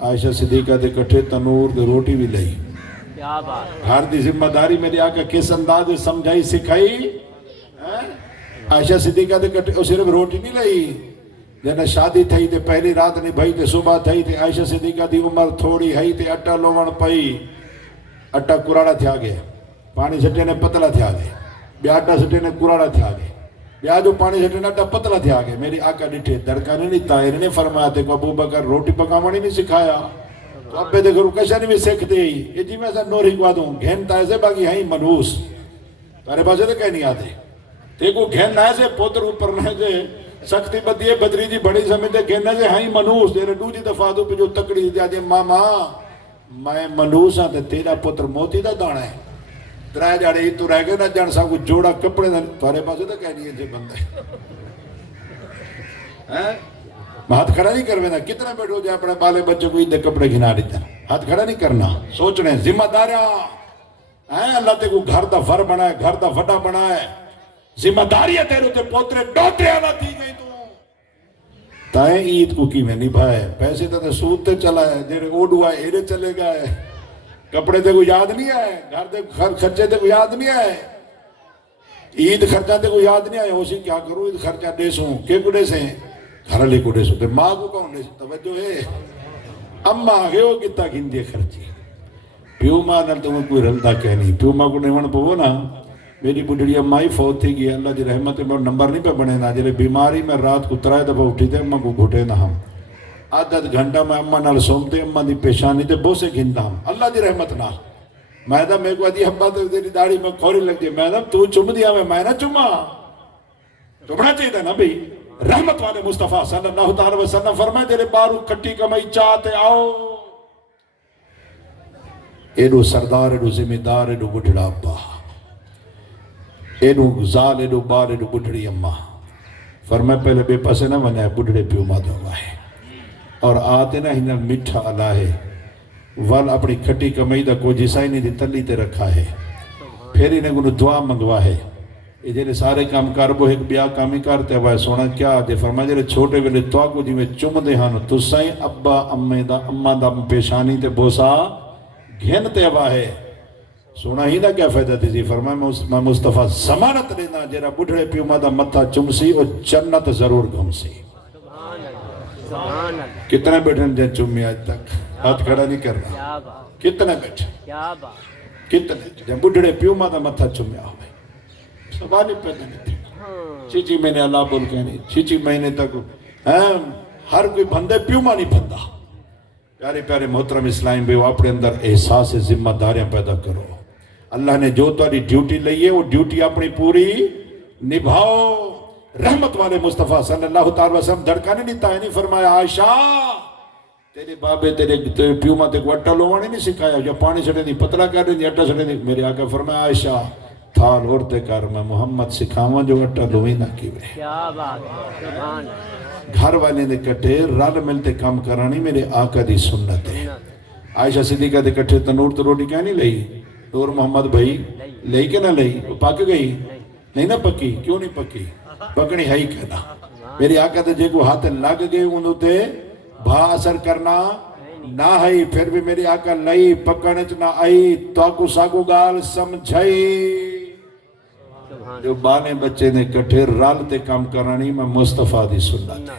عائشہ صدیقہ دے کٹھے تنور دے روٹی بھی لئی کیا بات گھر دی ذمہ داری میری آقا کس انداز میں سمجھائی سکھائی عائشہ صدیقہ دے کٹھے وہ صرف روٹی نہیں لئی جنہیں شادی تھئی تے پہلی رات نہیں بھائی تے صبح تھئی تے عائشہ صدیقہ دی عمر تھوڑی ہئی تے اٹا لومن پئی اٹا کراڑا تھیا گئے پانی سٹے نے پتلا تھیا گئے بیا اٹا سٹے نے کراڑا تھیا گئے بیا جو پانی سٹے نے اٹا پتلا تھیا گئے میری آقا ڈٹھے درکانے نہیں تا انہیں نے فرمایا تے کو ابو بکر روٹی پکاوانی نہیں سکھایا تو ابے دے گھرو کشانی میں سیکھ دے ہی یہ جی میں سا نوری کو دوں گھن تائے سے باقی ہائی منوس تارے پاسے تو کہہ نہیں آتے تے کو گھن نائے سے پوتر اوپر نائے سے سختی بدیے بدری جی بڑی سمجھتے گھن نائے سے ہائی منوس تیرے دو جی دفعہ دو پہ جو تکڑی دیا دے ماما میں منوس ہاں تے تیرا پوتر موتی دا دانا ہے ترائے جاڑے ہی تو رہ گئے نا جان سا کو جوڑا کپڑے دا تارے پاسے تو کہہ نہیں ہے جے بندے ہاتھ کھڑا نہیں کروے نا کتنا بیٹھو جائے اپنے بالے بچے کو عید کپڑے گھنا دیتا ہاتھ کھڑا نہیں کرنا سوچنے ذمہ داریاں اللہ تے کو گھر دا فر بنائے گھر دا فٹا بنائے ذمہ داریاں تیرے تے پوترے ڈوترے آنا تھی گئی تو تائیں عید کو کی میں نبھائے پیسے تے سود تے چلا ہے جیرے اوڈو آئے ایرے چلے گئے کپڑے تے کو یاد نہیں آئے گھر تے خرچے تے کو یاد نہیں آئے عید خرچہ تے کو یاد نہیں آئے ہو سی کیا کروں عید خرچہ دے سوں کہ کو دے سے گھر لے کو دے سو تے ماں کو کون دے سو توجہ ہے اممہ آگے ہو کتا گھن دے خرچی پیو ماں نل تو کوئی رلدہ کہنی پیو ماں کو نیوان پو نا میری بڑھڑی امائی فوت تھی گئی اللہ جی رحمت میں نمبر نہیں پہ بنے نا جلے بیماری میں رات کو ترائے دفعہ اٹھی تھے اممہ کو گھٹے نہ ہم عدد گھنٹہ میں اممہ نال سومتے اممہ دی پیشانی تے بوسے گھنٹا ہم اللہ جی رحمت نہ میں دا میں کو آدھی ہم بات تیری داڑھی میں کھوری لگ دی میں دا تو چم دیا میں نہ چمہ چمنا چاہیے تھا نا بھئی رحمت والے مصطفیٰ صلی اللہ تعالی وسلم فرمائے تیرے بارو کٹی کمائی چاہتے آؤ ایڈو سردار ایڈو ذمہ دار ایڈو بڑھڑا ابا ایڈو زال ایڈو بار ایڈو بڑھڑی اممہ فرمائے پہلے بے پاسے نہ ونیا بڑھڑے پیو ماں دو ہے اور آتے نا ہی مٹھا اللہ ہے وال اپنی کھٹی کمائی دا کو جسائی نہیں دی تلی تے رکھا ہے پھر انہیں کو دعا منگوا ہے یہ جیلے سارے کام کربو ایک بیا کامی کرتے ہوئے سونا کیا دے فرمائے جیلے چھوٹے ویلے تو کو جی میں چم دے ہاں تو سائیں ابا اممہ دا پیشانی تے بوسا گھنتے ہوئے ہے سونا ہی نا کیا فائدہ تھی فرمائے میں مصطفیٰ زمانت لینا جیرا بڑھڑے پیوما دا متھا چمسی اور جنت ضرور گھمسی کتنے بیٹھے جن چمی آج تک ہاتھ کھڑا نہیں کرنا کتنے بیٹھے کتنے جن بڑھڑے پیوما دا متھا چمیا ہوئے سوانی پیدا نہیں تھی چیچی میں نے اللہ بول کے نہیں چیچی مہینے تک ہر کوئی بندے پیوما نہیں بندہ پیارے پیارے محترم اسلام بھی وہ اپنے اندر احساس ذمہ داریاں پیدا کرو اللہ نے جو تاری ڈیوٹی لئی ہے وہ ڈیوٹی اپنی پوری نبھاؤ رحمت والے مصطفیٰ صلی اللہ تعالی وسلم دھڑکانے نہیں تائے نہیں فرمایا عائشہ تیرے بابے تیرے پیوما تے کو اٹھا لوگانے نہیں سکھایا جو پانی سٹے نہیں پتلا کر دیں اٹھا سٹے نہیں میرے آقا فرمایا عائشہ تھال اورتے کر میں محمد سکھاواں جو اٹھا لوئی نہ کیوے کیا بات سبحان گھر والے نے کٹھے رل ملتے کام کرانی میرے آقا دی سنت ہے عائشہ صدیقہ دے کٹھے تنور تو روٹی کیا نہیں لئی نور محمد بھائی لئی کہ نہ لئی وہ پک گئی نہیں نہ پکی کیوں نہیں پکی پکڑی ہے ہی کہنا میرے آقا دے جے کو ہاتھ لگ گئے انہوں تے بھا اثر کرنا نہ ہے پھر بھی میری آقا لئی پکڑنے چنا آئی تو کو ساگو گال سمجھائی جو بانے بچے نے کٹھے رال تے کام کرانی میں مصطفیٰ دی سنت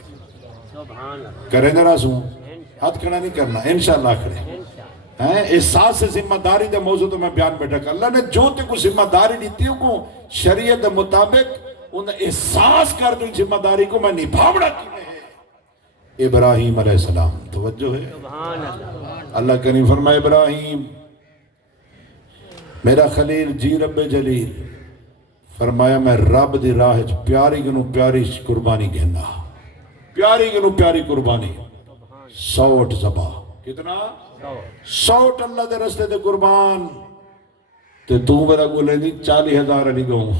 کریں گے راسوں ہاتھ کھڑا نہیں کرنا انشاءاللہ کھڑے احساس سے ذمہ داری دے موضوع تو میں بیان بیٹھا کر اللہ نے جو تے کو ذمہ داری دیتی ہوں کو شریعت مطابق انہیں احساس کر دوں ذمہ داری کو میں نبھاوڑا کی میں ہے ابراہیم علیہ السلام توجہ ہے اللہ کریم فرمائے ابراہیم میرا خلیل جی رب جلیل فرمایا میں رب دی راہ پیاری گنو پیاری قربانی گھننا پیاری گنو پیاری قربانی 100 زبا کتنا 100 اللہ دے رستے دے قربان تے تو میرا گولے دی 40,000 علی گاؤں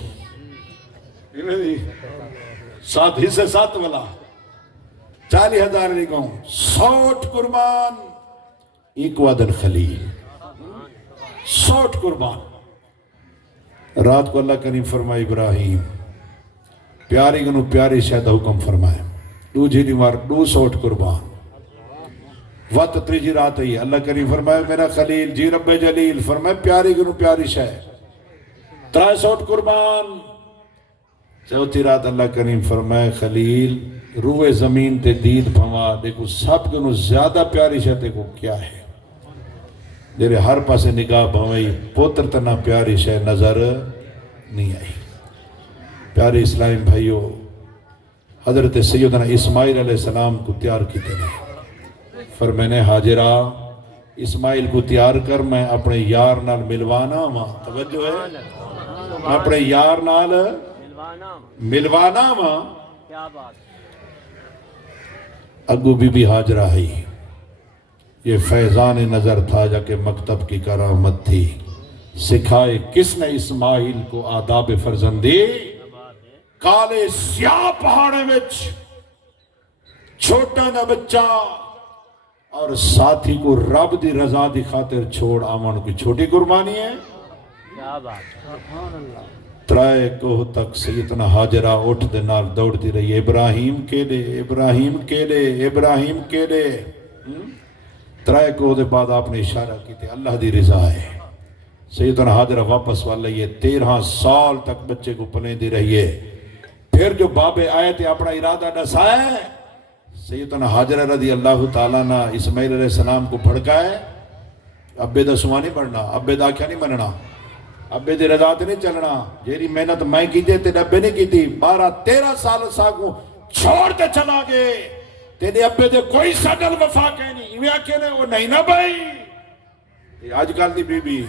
7 حصے 7 والا 40,000 علی گاؤں 100 قربان ایک وعدن خلیل 100 قربان رات کو اللہ کریم فرمائے ابراہیم پیاری گنو پیاری شہدہ حکم فرمائے دو جیلی مار 200 قربان وقت تیجی رات ہی اللہ کریم فرمائے میرا خلیل جی رب جلیل فرمائے پیاری گنو پیاری شے 300 قربان چوتھی رات اللہ کریم فرمائے خلیل روئے زمین تے دید بھوا دیکھو سب گنو زیادہ پیاری شے دیکھو کیا ہے جیرے ہر پاسے نگاہ بھوائی پوتر تنا پیاری شے نظر نہیں آئی پیارے اسلامی بھائیو حضرت سیدنا اسماعیل علیہ السلام کو تیار کی تینے فرمانے حاجرہ اسماعیل کو تیار کر میں اپنے یار نال ملوانا ماں توجہ ہے اپنے یار نال ملوانا ماں کیا بات اگو بی بی حاجرہ ہی یہ فیضان نظر تھا جا کہ مکتب کی کرامت تھی سکھائے کس نے اسماعیل کو آداب فرزندی کالے سیاہ پہاڑے وچ چھوٹا نہ بچہ اور ساتھی کو رب دی رضا دی خاطر چھوڑ آمان کی چھوٹی قربانی ہے کیا بات ترائے کوہ تک سیدنا حاجرہ اٹھ دے نال دوڑتی رہی ابراہیم کیلے ابراہیم کیلے ابراہیم کیلے ترائے کوہ دے بعد آپ نے اشارہ کی تھے اللہ دی رضا ہے سیدنا حاجرہ واپس والے یہ 13 سال تک بچے کو پلیں دی رہی ہے پھر جو بابے آئے تھے اپنا ارادہ ڈسائے سیدنا حاجرہ رضی اللہ تعالیٰ نے اسماعیل علیہ السلام کو بھڑکائے ابے دا سوا نہیں پڑھنا ابے دا کیا نہیں مننا ابے دی رضا تے نہیں چلنا جیری محنت میں کی تے ابے نہیں کی تھی 12-13 سال ساکوں چھوڑ تے چلا گئے تیرے ابے دے کوئی سگل وفا کہنی اویا کہنے وہ نہیں نہ بھائی آج کل دی بی بی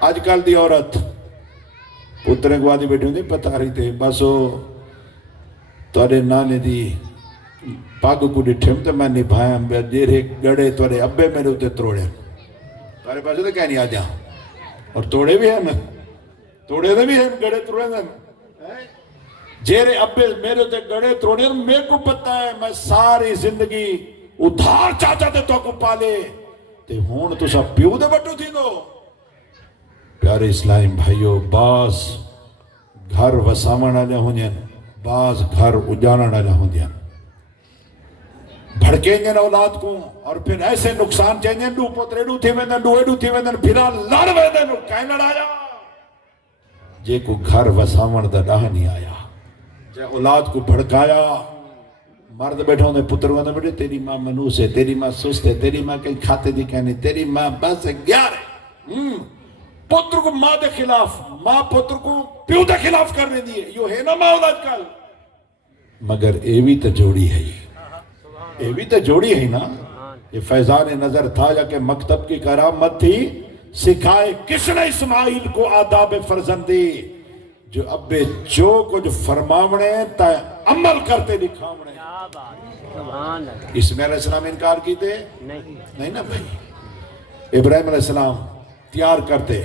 آج کل دی عورت پتریں کو آدھی بیٹھے ہوندے پتہ رہی تھے بس وہ توڑے نانے دی پاگ کو ڈٹھم تو میں نبھایا جیرے گڑے توڑے ابے میرے ہوتے تروڑے تارے پاسے تو کہنی آجا اور توڑے بھی ہیں توڑے دے بھی ہیں گڑے تروڑے دے جیرے ابے میرے ہوتے گڑے تروڑے میرے کو پتہ ہے میں ساری زندگی ادھار چاچا دے تو کو پالے تے ہون تو سب پیو دے بٹو تھی دو پیارے اسلامی بھائیو باز گھر وسامن آلے ہوں جن باز گھر اجانن آلے ہوں جن بھڑکیں گے اولاد کو اور پھر ایسے نقصان چاہیں ڈو پترے ڈو تھی ویندن ڈو ایڈو تھی ویندن پھرا لڑ ویندن کہیں لڑایا جے کو گھر وسامن دا ڈاہ نہیں آیا جے اولاد کو بھڑکایا مرد بیٹھا ہوندے پتر ہوندے بیٹھے تیری ماں منوس ہے تیری ماں سست ہے تیری ماں کہیں کھاتے دی کہنی تیری ماں بس 11 پتر کو ماں دے خلاف ماں پتر کو پیو دے خلاف کرنے دیئے یو ہے نا ماں اولاد کل مگر ایوی تا جوڑی ہے ایوی تا جوڑی ہے نا یہ فیضان نظر تھا جا کہ مکتب کی کرامت تھی سکھائے کس نے اسماعیل کو آداب فرزندی جو ابے جو کچھ فرماونے تا عمل کرتے دکھاونے اسماعیل علیہ السلام انکار کی تھے نہیں نا بھائی ابراہیم علیہ السلام تیار کرتے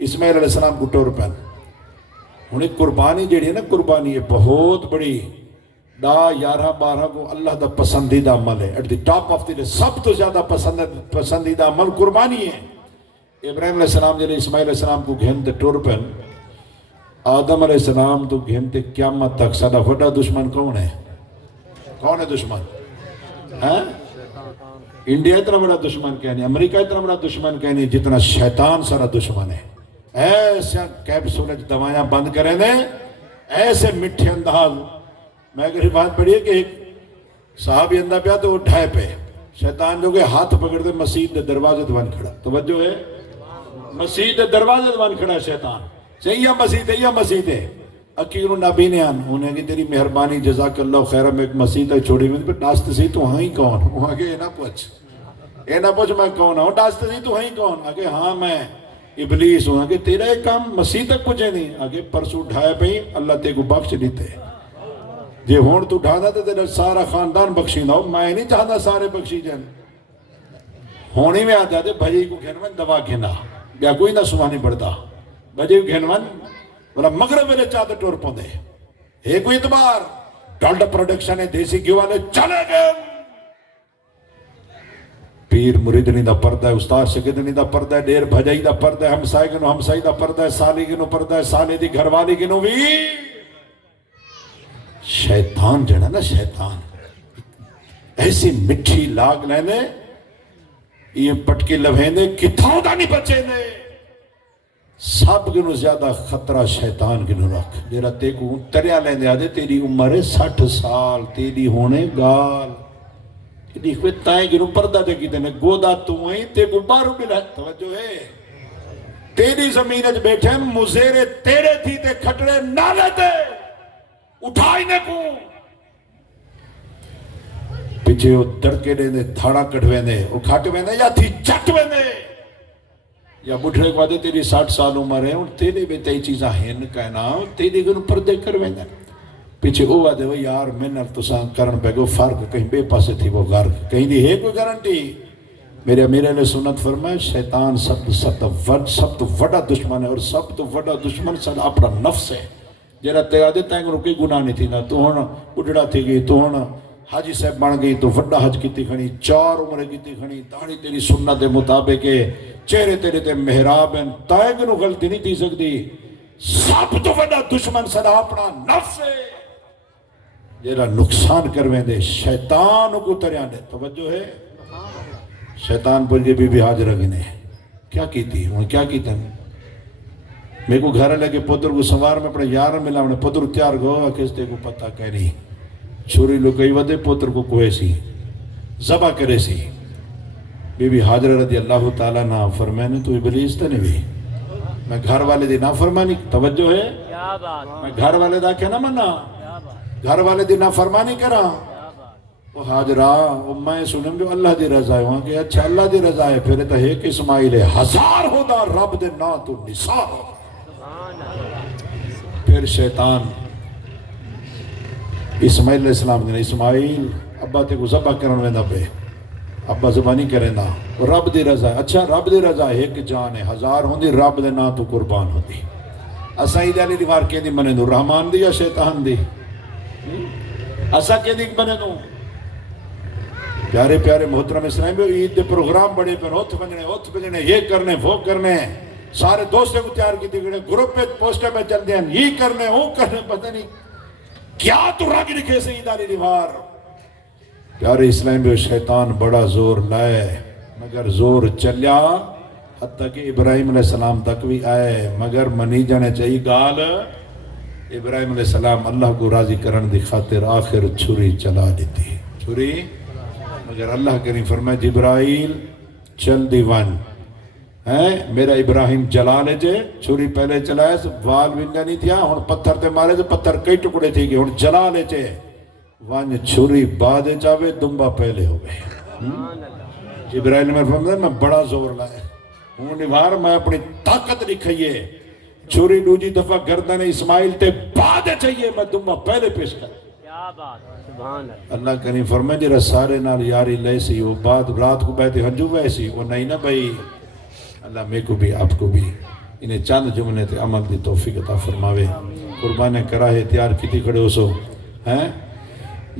اسماعیل علیہ السلام کو ٹور پہن انہیں قربانی جیڑی ہے نا قربانی ہے بہت بڑی 11-12 کو اللہ دا پسندیدہ عمل ہے at the top of the سب تو زیادہ پسندیدہ عمل قربانی ہے ابراہیم علیہ السلام جیلے اسماعیل علیہ السلام کو گھنتے ٹور پہن آدم علیہ السلام تو گھنتے قیامت تک سادہ وڈا دشمن کون ہے دشمن انڈیا اتنا بڑا دشمن کہنی امریکہ اتنا بڑا دشمن کہنی جتنا شیطان سارا دشمن ہے ایسا کیپسولج دوائیاں بند کریں دیں ایسے مٹھے انداز میں اگر بات پڑھی ہے کہ ایک صحابی اندہ پیا تو وہ ڈھائے پہ شیطان جو کہ ہاتھ پکڑ دے مسجد دے دروازے دوان کھڑا توجہ ہے مسجد دے دروازے دوان کھڑا شیطان چاہیے مسجد ہے اکیرو نابینیان انہیں کہ تیری مہربانی جزاک اللہ خیرہ میں ایک مسجد ہے چھوڑی میں پر ڈاسٹ سی تو ہاں ہی کون وہاں کہ اے نہ پوچھ میں کون ہوں ڈاسٹ سی تو ہاں ہی کون آگے ہاں میں ابلیس ہوں آگے تیرا ایک کام مسجد تک پوچھے نہیں آگے پرسو ڈھائے پہ اللہ تے کو بخش دیتے جے ہون تو ڈھانا تے تیرا سارا خاندان بخشی نہ ہو میں نہیں چاہتا سارے بخشی جن ہونی میں آتا ہے بھائی کو گھنون دوا گھنا بیا کوئی نہ سمانی پڑتا بھائی کو گھنون بولا مغرب میرے چاہتے ٹور پوندے ایک کوئی اتبار ڈالڈا پروڈکشن ہے دیسی گیو والے چلے گئے پیر مریدنی دا پردہ ہے استاد شگدنی دا پردہ ہے دیر بھجائی دا پردہ ہے ہمسائی گنو ہمسائی دا پردہ ہے سالی گنو پردہ ہے سالی دی گھر والی گنو بھی شیطان جڑا نا شیطان ایسی مٹھی لاگ لینے یہ پٹکی لبھیندے کتھوں دا نہیں بچے دے سب کنوں زیادہ خطرہ شیطان کنوں رکھ جیرا تے کو تریا لیندے آدھے تیری عمر 60 سال تیری ہونے گال تیری کوئی تائیں کنوں پردہ دے کی دینے گودا تو ہیں تے کو بارو ملا توجہ ہے تیری زمین اج بیٹھے مزیرے تیرے تھی تے کھٹڑے نالے تے اٹھائی نے کو پیچھے وہ درکے دے دے دھاڑا کٹوے دے وہ کھاٹوے دے یا تھی چٹوے دے یا بڑھڑے کو آدھے تیری 60 سال عمر ہے اور تیرے بھی تئی چیزاں ہن کہنا تیرے گنو پردے کروے دے پیچھے وہ آدھے وہ یار میں نر تساں کرن پہ گو فرق کہیں بے پاسے تھی وہ غرق کہیں دی ہے کوئی گارنٹی میرے امیر علیہ سنت فرمائے شیطان سب تو وڈا دشمن ہے اور سب تو وڈا دشمن سب اپنا نفس ہے جیرا تے آدھے تائیں گنو کوئی گناہ نہیں تھی نا تو ہونا بڑھڑا تھی گئی تو ہونا حاجی صاحب بن گئی تو وڈا حج کیتی کھنی 4 عمریں کیتی کھنی داڑھی تیری سنت دے مطابق ہے چہرے تیرے تے محراب ہیں تائیں گنو غلطی نہیں تھی سکتی سب تو وڈا دشمن سدا اپنا نفس ہے جیرا نقصان کرویں دے شیطان کو تریاں دے توجہ ہے شیطان بول بی بی حاجرہ گنے کیا کیتی انہیں کیا کیتا میرے کو گھر لگے پتر کو سوار میں اپنے یار ملا انہیں پتر تیار گو کستے کو پتہ کہہ نہیں چھوری لکئی ودے پتر کو کوئے سی زبا کرے سی بی بی حاجرہ رضی اللہ تعالیٰ نا فرمائنے تو ابلیس تا نہیں بھی میں گھر والے دی نا فرمانی توجہ ہے میں گھر والے دا کیا نہ منا گھر والے دی نا فرمانی کرا وہ حاجرہ وہ میں سنم جو اللہ دی رضا ہے وہاں کہ اچھا اللہ دی رضا ہے پھر تو ایک اسماعیل ہے 1000 ہودا رب دے نا تو نثار ہو پھر شیطان اسماعیل علیہ السلام نے اسماعیل ابا تے کو ذبح کرن ویندا پے ابا ذبح نہیں کرے نا رب دی رضا ہے اچھا رب دی رضا ہے ایک جان ہے 1000 ہوندی رب دے نا تو قربان ہوندی اساں عید علی دیوار کیندی منے دو رحمان دی یا شیطان دی اساں کیندی منے دو پیارے پیارے محترم اسلام میں عید دے پروگرام بڑے پر ہتھ بجنے یہ کرنے وہ کرنے سارے دوستوں کو تیار کی دیکھنے گروپ پہ پوسٹر پہ چل دیں یہ کرنے وہ کرنے پتہ نہیں کیا تو رگ لکھے سے عید علی دیوار پیارے اسلام میں شیطان بڑا زور لائے مگر زور چلیا حتیٰ کہ ابراہیم علیہ السلام تک بھی آئے مگر منی جانے چاہیے گال ابراہیم علیہ السلام اللہ کو راضی کرن دی خاطر آخر چھری چلا دیتی چھری مگر اللہ کریم فرمائے جبرائیل چل دیوان میرا ابراہیم جلا لے جے چھری پہلے چلائے وال ونجا نہیں تھیا ہون پتھر تے مارے تو پتھر کئی ٹکڑے تھی گئے ہون جلا لے جے وان چھری بعد چاوے دنبا پہلے ہو گئے جبرائیل میں فرمائے میں بڑا زور لائے ہوں نوار میں اپنی طاقت لکھئیے چھری دوجی دفعہ گردن اسماعیل تے بعد چاہیے میں دنبا پہلے پیش کر اللہ کریم فرمائے جرہ سارے نال یاری لے سی وہ بعد رات کو بیٹھے ہنجو ویسی وہ نہیں نہ بھئی اللہ میں کو بھی آپ کو بھی انہیں چاند جمعنے تے عمل دی توفیق عطا فرماوے قربانے کراہے تیار کیتی کھڑے ہو سو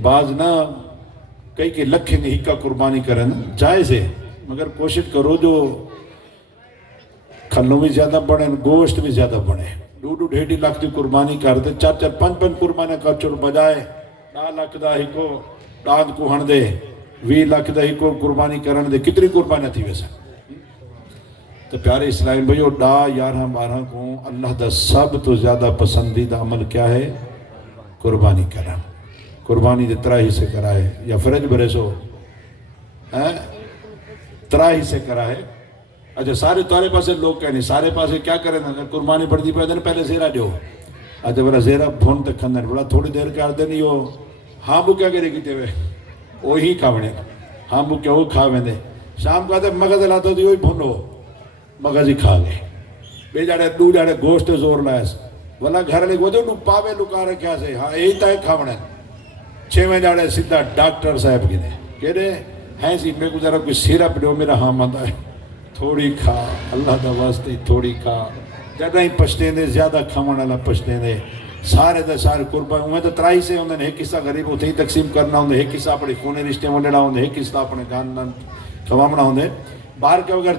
بعض نہ کئی کہ لکھے نہیں ہکا قربانی کریں جائز ہے مگر کوشش کرو جو کھلوں بھی زیادہ بڑھیں گوشت بھی زیادہ بڑھیں 2.5 لاکھ دی قربانی کرتے 4-4 5 قربانے کا چڑ بجائے 2 لاکھ دا ہی کو داد کو ہن دے 20 لاکھ دا ہی کو قربانی کرن دے کتنی قربانیاں تھی ویسا تو پیارے اسلام بھائیو 11-12 کو اللہ دا سب تو زیادہ پسندیدہ عمل کیا ہے قربانی کرن قربانی دے 3 حصے کرائے یا فرج برے سو 3 حصے کرائے اچھا سارے تارے پاسے لوگ کہنے سارے پاسے کیا کریں قربانی پڑتی پہ دن پہلے زیرہ جو اچھا بڑا زیرہ بھون تک کھندن بڑا تھوڑی دیر کر دیں ہو ہاں بو کیا کرے کیتے ہوئے وہی کھاونے ہاں بو کیا وہ کھاویں دے شام کو آتے مغز لاتا تھی وہی بھونو مغز ہی کھا گئے بے جاڑے دو جاڑے گوشت زور لائس والا گھر لے گو دے انہوں پاوے لکا رہے کیا سے ہاں یہی تائے کھاونے 6 جاڑے سیدھا ڈاکٹر صاحب کی دے کہہ رہے ہیں سی میں کو ذرا کوئی سیرپ دیو میرا ہاں مندہ ہے تھوڑی کھا اللہ دا واسطے تھوڑی کھا جدہ ہی پشتے دے زیادہ کھاون والا پشتے دے سارے دے سارے قربان میں تو 3 سے ہوندے ایک حصہ غریب ہوتے ہی تقسیم کرنا ہوندے ایک حصہ اپنے خونے رشتے ونڈنا ہوندے ایک حصہ اپنے خاندان کھوامنا ہوندے باہر کے اگر